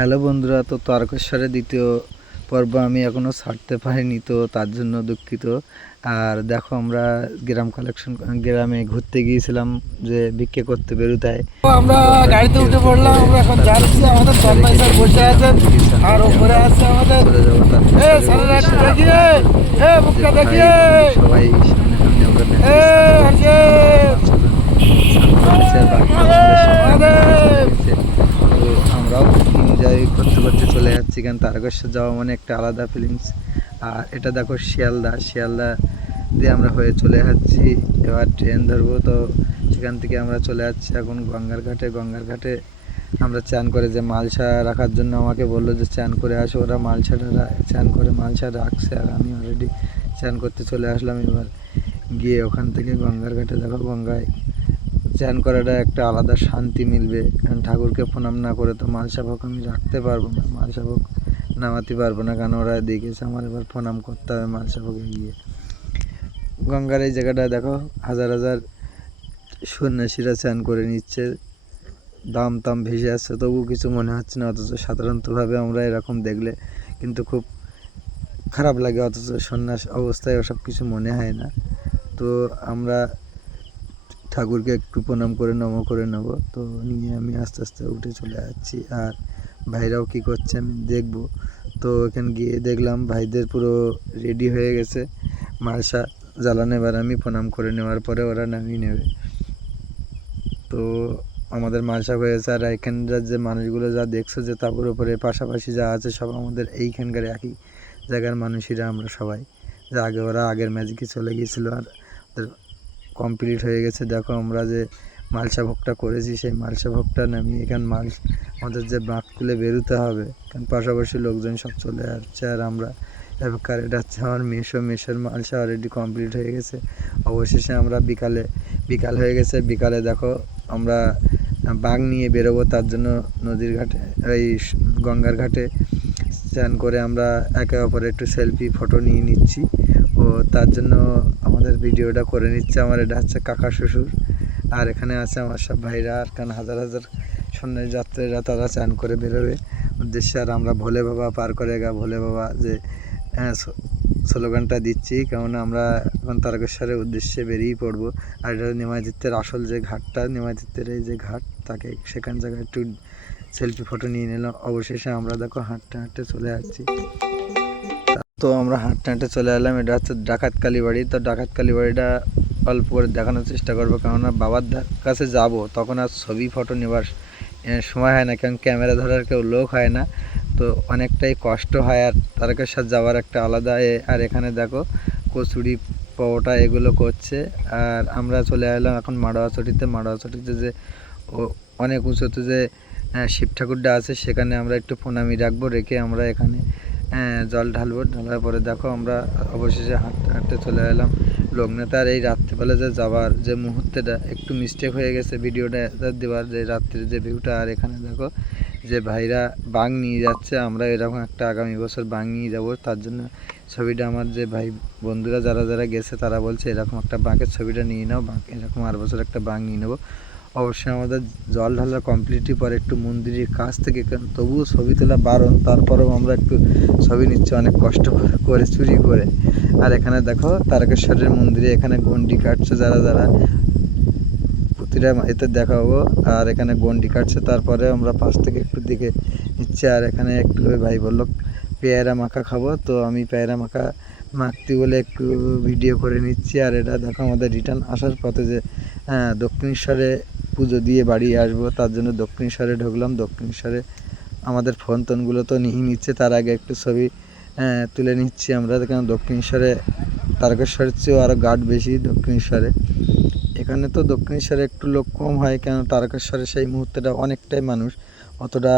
Hello বন্ধুরা তো তারকেশ্বরে দ্বিতীয় পর্ব আমি এখনও ছাড়তে পারিনি তো তার জন্য দুঃখিত। আর দেখো আমরা গ্রাম কালেকশন গ্রামে ঘুরতে গিয়েছিলাম যে ভিক্ষে করতে বেরোতায়। আমরা গাড়িতে উঠে পড়লাম আমরা এখন যাচ্ছি আমাদের তন্ময় স্যার বসে আছেন আর ওপরে আছে আমাদের সবাই সামনে সামনে আমরা এ হর্ষে আমাদের তো আমরাও এনজয় করতে করতে কারণ তারকেশ্বর যাওয়া মানে একটা আলাদা ফিলিংস আর এটা দেখো শিয়ালদা শিয়ালদা দিয়ে আমরা হয়ে চলে যাচ্ছি। এবার ট্রেন ধরবো, তো সেখান থেকে আমরা চলে যাচ্ছি এখন গঙ্গার ঘাটে। গঙ্গার ঘাটে আমরা চান করে যে মালসা রাখার জন্য আমাকে বলল যে চান করে আসো। ওরা মালসাটা চান করে মালসা রাখছে আর আমি অলরেডি চান করতে চলে আসলাম। এবার গিয়ে ওখান থেকে গঙ্গার ঘাটে দেখো গঙ্গায় চান করাটা একটা আলাদা শান্তি মিলবে। কারণ ঠাকুরকে প্রণাম না করে তো মালসা ভোগ আমি রাখতে পারব না মালসা ভোগ নামাতে পারব না। কারণ ওরা দেখেছে আমার এবার প্রণাম করতে হবে মালসা ভোগে গিয়ে। গঙ্গার এই জায়গাটা দেখো, হাজার হাজার সন্ন্যাসীরা চান করে নিচ্ছে। দাম তাম ভেসে আসছে তবু কিছু মনে হচ্ছে না। অথচ সাধারণতভাবে আমরা এরকম দেখলে কিন্তু খুব খারাপ লাগে। অথচ সন্ন্যাস অবস্থায় ওসব কিছু মনে হয় না। তো আমরা ঠাকুরকে একটু প্রণাম করে, নম করে নেব। তো নিয়ে আমি আস্তে আস্তে উঠে চলে যাচ্ছি। আর ভাইরাও কি করছে আমি দেখব। তো এখানে গিয়ে দেখলাম ভাইদের পুরো রেডি হয়ে গেছে। মালসা জ্বালানো এবার আমি প্রণাম করে নেওয়ার পরে ওরা নামিয়ে নেবে। তো আমাদের মালসা হয়েছে আর এখানকার যে মানুষগুলো যা দেখছ যে তারপর উপরে পাশাপাশি যা আছে সব আমাদের এইখানকার একই জায়গার মানুষেরা আমরা সবাই। যে আগে ওরা আগের ম্যাজিকে চলে গিয়েছিল। আর কমপ্লিট হয়ে গেছে। দেখো আমরা যে মালসা ভোগটা করেছি, সেই মালসা ভোগটা নামিয়ে এখান মাল, আমাদের যে বাঁক খুলে বেরোতে হবে, কারণ পাশাপাশি লোকজন সব চলে যাচ্ছে আর আমরা এবার এটা হচ্ছে আমার মেশো মেশোর মালসা অলরেডি কমপ্লিট হয়ে গেছে। অবশেষে আমরা বিকালে, বিকাল হয়ে গেছে। বিকালে দেখো আমরা বাঘ নিয়ে বেরোবো, তার জন্য নদীর ঘাটে, এই গঙ্গার ঘাটে স্নান করে আমরা একে অপরে একটু সেলফি ফটো নিয়ে নিচ্ছি। ও তার জন্য আমাদের ভিডিওটা করে নিচ্ছে আমার, এটা হচ্ছে কাকা শ্বশুর। আর এখানে আছে আমার সব ভাইরা, আর কারণ হাজার হাজার সন্ন্যাস যাত্রীরা, তারা চান করে বেরোবে। উদ্দেশ্যে আর আমরা ভোলে বাবা পার করে গা, ভোলে বাবা যে হ্যাঁ স্লোগানটা দিচ্ছি কারণ আমরা এখন তারকেশ্বরের উদ্দেশ্যে বেরিয়ে পড়ব। আর এটা নিমাইদিত্যের আসল যে ঘাটটা নিমাইদিত্যের এই যে ঘাট, তাকে সেখান জায়গায় একটু সেলফি ফটো নিয়ে নিলাম। অবশেষে আমরা দেখো হাঁটতে হাঁটতে চলে যাচ্ছি তো আমরা হাঁটতে হাঁটতে চলে এলাম। এটা হচ্ছে ডাকাত কালী বাড়ি। তো ডাকাত কালী বাড়িটা অল্প করে দেখানোর চেষ্টা করব। কেননা বাবার কাছে যাব, তখন আর ছবি, ফটো নেবার সময় হয় না। কারণ ক্যামেরা ধরার কেউ লোক হয় না। তো অনেকটাই কষ্ট হয় আর তারকেশ্বর যাওয়ার একটা আলাদা আর এখানে দেখো কচুরি, পরোটা এগুলো করছে। আর আমরা চলে এলাম এখন মাড়োয়াচটিতে। মাড়োয়াচটিতে যে ও, অনেক উঁচুতে যে শিব ঠাকুরটা আছে, সেখানে আমরা একটু প্রণামি রাখব, রেখে আমরা এখানে জল ঢালবো, ঢালার পরে দেখো আমরা অবশেষে হাঁটতে হাঁটতে চলে এলাম। লোকনেতার এই রাত্রিবেলা যে যাওয়ার যে মুহূর্তেটা, একটু মিস্টেক হয়ে গেছে ভিডিওটা দেওয়ার যে রাত্রির যে ভিউটা আর এখানে দেখো যে ভাইরা বাং নিয়ে যাচ্ছে, আমরা এরকম একটা আগামী বছর বাং নিয়ে যাব। তার জন্য ছবিটা আমার যে ভাই, বন্ধুরা যারা যারা গেছে তারা বলছে, এরকম একটা বাঁকের ছবিটা নিয়ে নাও বাঁক এরকম আর বছর একটা বাং নিয়ে নেব। অবশ্যই আমাদের জল ঢালা কমপ্লিটই পরে একটু মন্দিরের কাছ থেকে তবুও ছবি তোলা বারণ, তারপরেও আমরা একটু ছবি নিচ্ছি, অনেক কষ্ট করে চুরি করে। আর এখানে দেখো তারকেশ্বরের মন্দিরে এখানে গন্ডি কাটছে যারা যারা। প্রতিটা এতে দেখাবো, আর এখানে গন্ডি কাটছে, তারপরে আমরা পাশ থেকে একটু দিকে নিচ্ছে, আর এখানে একটু ভাই বলল, পেয়ারা মাখা খাব। তো আমি পেয়ারা মাখা মাখতে বলে একটু ভিডিও করে নিচ্ছি, আর এটা দেখো আমাদের রিটার্ন আসার পথে যে দক্ষিণেশ্বরে পুজো দিয়ে বাড়ি আসব, তার জন্য দক্ষিণেশ্বরে ঢুকলাম। দক্ষিণেশ্বরে আমাদের ফোন টোনগুলো তো নিয়ে নিচ্ছে, তার আগে একটু ছবি তুলে নিচ্ছি আমরা। কারণ দক্ষিণেশ্বরে তারকেশ্বরের চেয়েও আরও গার্ড বেশি দক্ষিণেশ্বরে এখানে তো দক্ষিণেশ্বরে একটু লোক কম হয়, কেন তারকেশ্বরে সেই মুহূর্তেটা অনেকটাই মানুষ অতটা